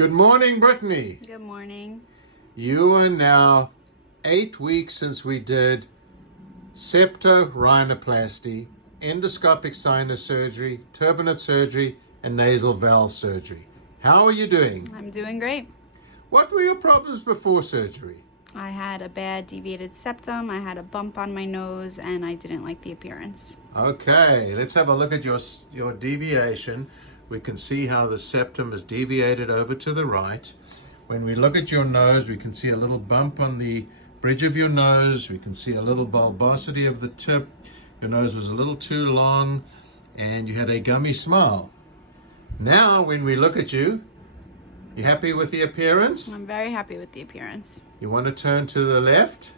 Good morning, Brittany. Good morning. You are now 8 weeks since we did SeptoRhinoplasty, endoscopic sinus surgery, turbinate surgery, and nasal valve surgery. How are you doing? I'm doing great. What were your problems before surgery? I had a bad deviated septum, I had a bump on my nose, and I didn't like the appearance. Okay, let's have a look at your deviation. We can see how the septum is deviated over to the right. When we look at your nose, we can see a little bump on the bridge of your nose. We can see a little bulbosity of the tip. Your nose was a little too long, and you had a gummy smile. Now, when we look at you, you happy with the appearance? I'm very happy with the appearance. You want to turn to the left?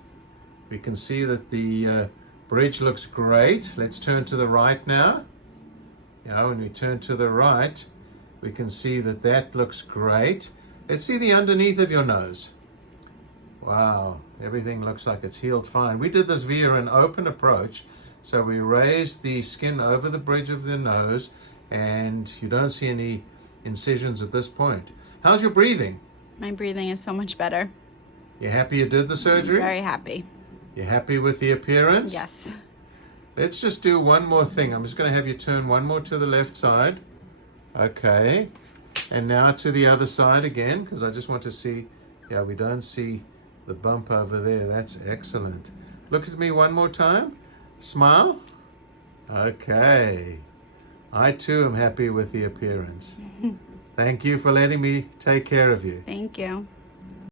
We can see that the bridge looks great. Let's turn to the right now. Yeah, when we turn to the right, we can see that that looks great. Let's see the underneath of your nose. Wow, everything looks like it's healed fine. We did this via an open approach. So we raised the skin over the bridge of the nose, and you don't see any incisions at this point. How's your breathing? My breathing is so much better. You happy you did the surgery? Very happy. You happy with the appearance? Yes. Let's just do one more thing. I'm just going to have you turn one more to the left side. Okay. And now to the other side again, because I just want to see. Yeah, we don't see the bump over there. That's excellent. Look at me one more time. Smile. Okay. I too am happy with the appearance. Thank you for letting me take care of you. Thank you.